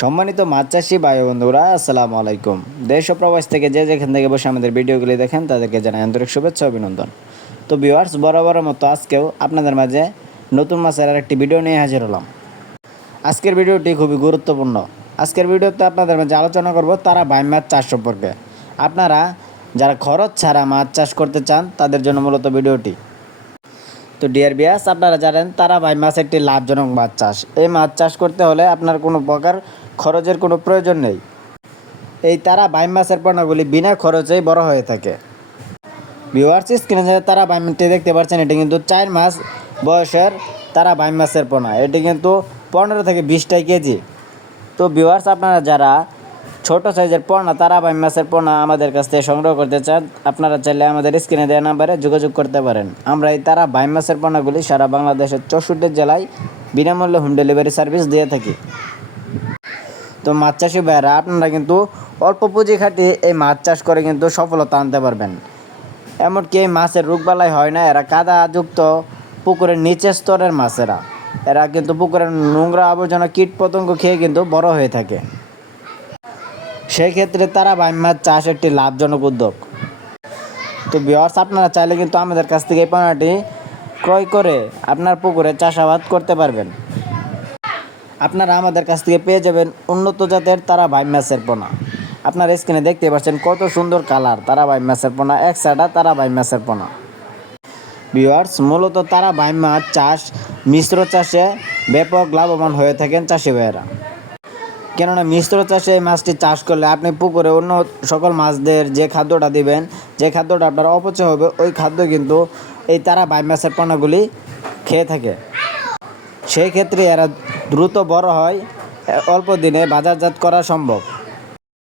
সম্মানিত মাছ চাষি ভাই বন্ধুরা, আসসালামু আলাইকুম। দেশ ও প্রবাস থেকে যে যেখান থেকে বসে আমাদের ভিডিওগুলি দেখেন তাদেরকে জানাই আন্তরিক শুভেচ্ছা অভিনন্দন। তো ভিউয়ার্স, বরাবরের মতো আজকেও আপনাদের মাঝে নতুন মাছের আরেকটি ভিডিও নিয়ে হাজির হলাম। আজকের ভিডিওটি খুবই গুরুত্বপূর্ণ। আজকের ভিডিওতে আপনাদের মাঝে আলোচনা করব তারা বাইম মাছ চাষ সম্পর্কে। আপনারা যারা খরচ ছাড়া মাছ চাষ করতে চান তাদের জন্য মূলত ভিডিওটি। তো ডিয়ার ভিউয়ার্স, আপনারা জানেন তারা বাইম মাছ একটি লাভজনক মাছ চাষ। এই মাছ চাষ করতে হলে আপনার কোনো প্রকার খরচের কোনো প্রয়োজন নেই। এই তারা বাইম মাছের পোনাগুলি বিনা খরচেই বড় হয়ে থাকে। ভিউয়ার্স, স্ক্রিনে যে তারা বাইম মাছটি দেখতে পাচ্ছেন, এটি কিন্তু 4 মাস বয়সের তারা বাইম মাছের পোনা। এটি কিন্তু 15 থেকে 20টা কেজি। তো ভিউয়ার্স, আপনারা যারা ছোট সাইজের পোনা তারা বাইম মাছের পোনা আমাদের কাছ থেকে সংগ্রহ করতে চান, আপনারা চাইলে আমাদের স্ক্রিনে দেওয়া নাম্বারে যোগাযোগ করতে পারেন। আমরা এই তারা বাইম মাছের পোনাগুলি সারা বাংলাদেশের 64 জেলায় বিনামূল্যে হোম ডেলিভারি সার্ভিস দিয়ে থাকি। তো মাছ চাষি ভাইয়েরা, আপনারা কিন্তু অল্প পুঁজি খাটিয়ে এই মাছ চাষ করে কিন্তু সফলতা আনতে পারবেন। এমনকি এই মাছের রোগবালাই হয় না। এরা কাদাযুক্ত পুকুরের নিচের স্তরের মাছেরা, এরা কিন্তু পুকুরের নোংরা আবর্জনা কীট পতঙ্গ খেয়ে কিন্তু বড় হয়ে থাকে। সেই ক্ষেত্রে তারা বাইম মাছ চাষ একটি লাভজনক উদ্যোগ। তো ভিউয়ার্স, আপনারা চাইলে কিন্তু আমাদের কাছ থেকে এই পণ্যটি ক্রয় করে আপনার পুকুরে চাষাবাদ করতে পারবেন। আপনারা আমাদের কাছ থেকে পেয়ে যাবেন উন্নত জাতের তারা বাইম মাছের পোনা। আপনার স্ক্রিনে দেখতে পাচ্ছেন কত সুন্দর কালার তারা বাইম মাছের পোনা, একসাথে তারা বাইম মাছের পোনা। ভিউয়ার্স, মূলত তারা বাইম মাছ চাষ মিশ্র চাষে ব্যাপক লাভবান হয়ে থাকেন চাষি ভাইয়েরা। কেননা মিশ্র চাষে এই মাছটি চাষ করলে আপনি পুকুরে অন্য সকল মাছদের যে খাদ্যটা দিবেন, যে খাদ্যটা আপনার অপচয় হবে, ওই খাদ্য কিন্তু এই তারা বাইম মাছের পোনাগুলি খেয়ে থাকে। সেই ক্ষেত্রে এরা দ্রুত বড় হয়, অল্প দিনে বাজারজাত করা সম্ভব।